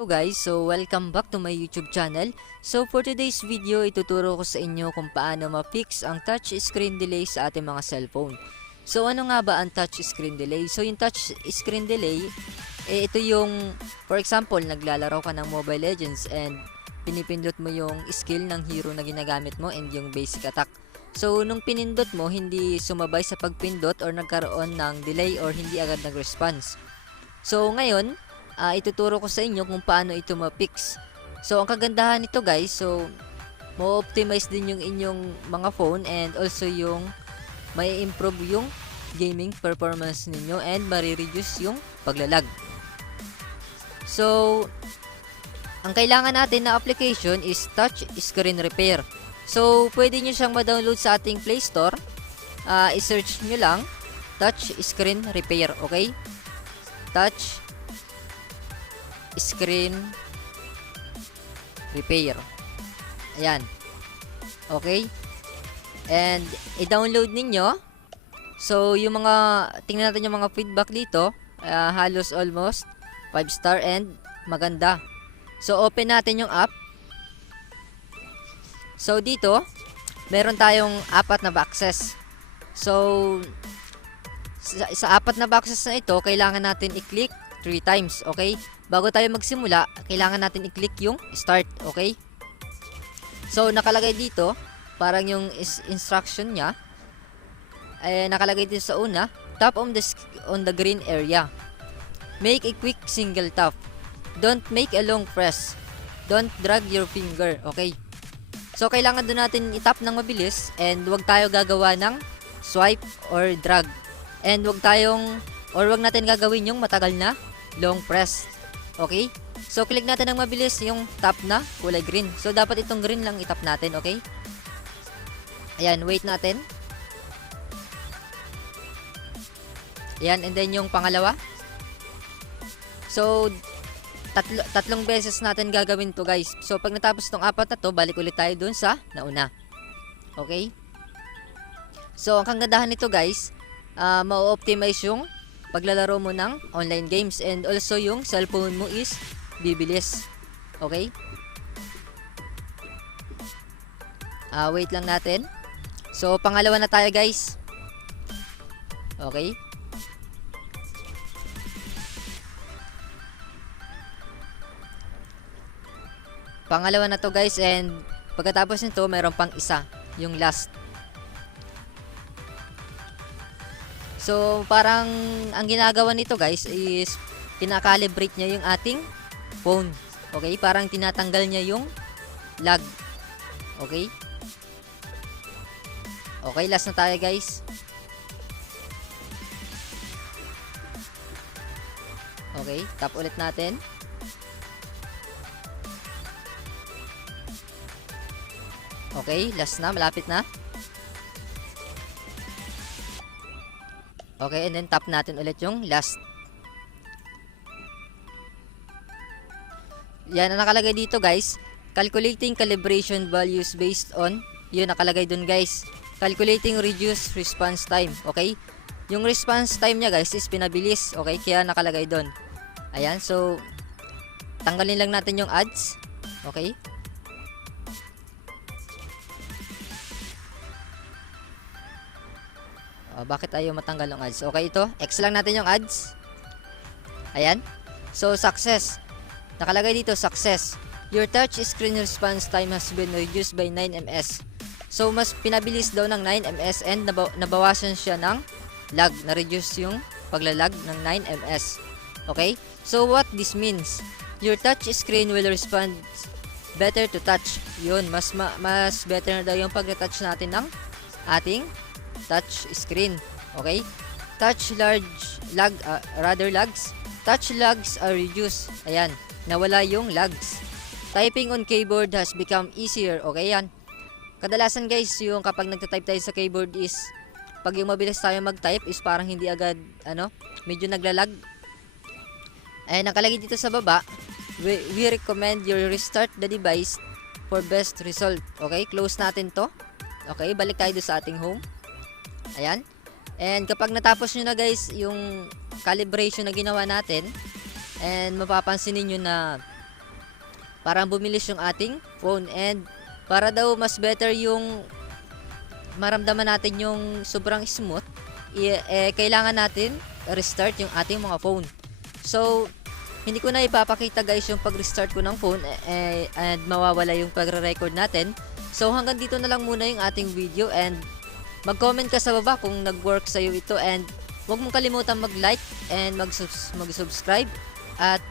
Hello guys, so welcome back to my YouTube channel. So for today's video, ituturo ko sa inyo kung paano ma-fix ang touch screen delay sa ating mga cellphone. So ano nga ba ang touch screen delay? So yung touch screen delay, ito yung, for example, naglalaro ka ng Mobile Legends and pinipindot mo yung skill ng hero na ginagamit mo and yung basic attack. So nung pinindot mo, hindi sumabay sa pagpindot or nagkaroon ng delay or hindi agad nag-response. So ngayon, ituturo ko sa inyo kung paano ito ma-fix. So ang kagandahan nito guys, so ma-optimize din yung inyong mga phone and also yung may improve yung gaming performance ninyo and marireduce yung paglalag. So ang kailangan natin na application is touch screen repair. So pwede nyo siyang ma-download sa ating Play Store. I-search nyo lang touch screen repair, okay? Touch screen repair. Ayan. Okay. And i-download ninyo. So yung mga tingnan natin yung mga feedback dito, halos almost 5 star and maganda. So open natin yung app. So dito meron tayong apat na boxes. So sa apat na boxes na ito, kailangan natin i-click 3 times, okay? Bago tayo magsimula, kailangan natin i-click yung start, okay? So nakalagay dito, parang yung instruction niya, nakalagay dito sa una, tap on the green area. Make a quick single tap. Don't make a long press. Don't drag your finger, okay? So kailangan doon natin i-tap ng mabilis and wag tayo gagawa ng swipe or drag. And wag natin gagawin yung matagal na long press. Okay? So click natin ng mabilis yung tap na kulay green. So dapat itong green lang i-tap natin, okay? Ayan, wait natin. Ayan, and then yung pangalawa. So tatlong beses natin gagawin to guys. So pag natapos tong apat na to, balik ulit tayo dun sa nauna. Okay? So ang kagandahan nito guys, ma-optimize yung paglalaro mo ng online games and also yung cellphone mo is bibilis. Okay? Wait lang natin. So pangalawa na tayo guys. Okay? Pangalawa na to guys and pagkatapos nito mayroon pang isa, yung last. So parang ang ginagawa nito guys is kinakalibrate niya yung ating phone. Okay? Parang tinatanggal niya yung lag. Okay? Okay, last na tayo guys. Okay, tap ulit natin. Okay, last na, malapit na. Okay, and then tap natin ulit yung last. Yan ang nakalagay dito guys. Calculating calibration values based on, yun nakalagay dun guys. Calculating reduced response time. Okay? Yung response time niya guys is pinabilis. Okay? Kaya nakalagay dun. Ayan, so tanggalin lang natin yung ads. Okay? Bakit ayaw matanggal ng ads? Okay, ito. X lang natin yung ads. Ayan. So, success. Nakalagay dito, success. Your touch screen response time has been reduced by 9 ms. So, mas pinabilis daw ng 9 ms and nabawasan siya ng lag. Na-reduce yung paglalag ng 9 ms. Okay? So, what this means? Your touch screen will respond better to touch. Yun, mas better na daw yung pag-touch natin ng ating touch screen. Okay? Touch lags. Touch lags are reduced. Ayan, nawala yung lags. Typing on keyboard has become easier. Okay, yan. Kadalasan guys, yung kapag nagta-type tayo sa keyboard is pag yung mabilis tayo mag-type is parang hindi agad medyo naglalag. Ayan, nakalagay dito sa baba, we recommend you restart the device for best result. Okay, close natin to. Okay, balik tayo sa ating home. Ayan. And kapag natapos nyo na guys yung calibration na ginawa natin, and mapapansin niyo na para bumilis yung ating phone, and para daw mas better yung maramdaman natin yung sobrang smooth, kailangan natin restart yung ating mga phone. So, hindi ko na ipapakita guys yung pag-restart ko ng phone and mawawala yung pagre-record natin. So, hanggang dito na lang muna yung ating video, and mag-comment ka sa baba kung nag-work sa'yo ito, and huwag mong kalimutan mag-like and mag-subscribe, at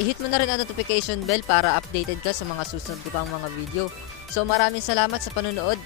i-hit mo na rin ang notification bell para updated ka sa mga susunod ko pang mga video. So, maraming salamat sa panonood.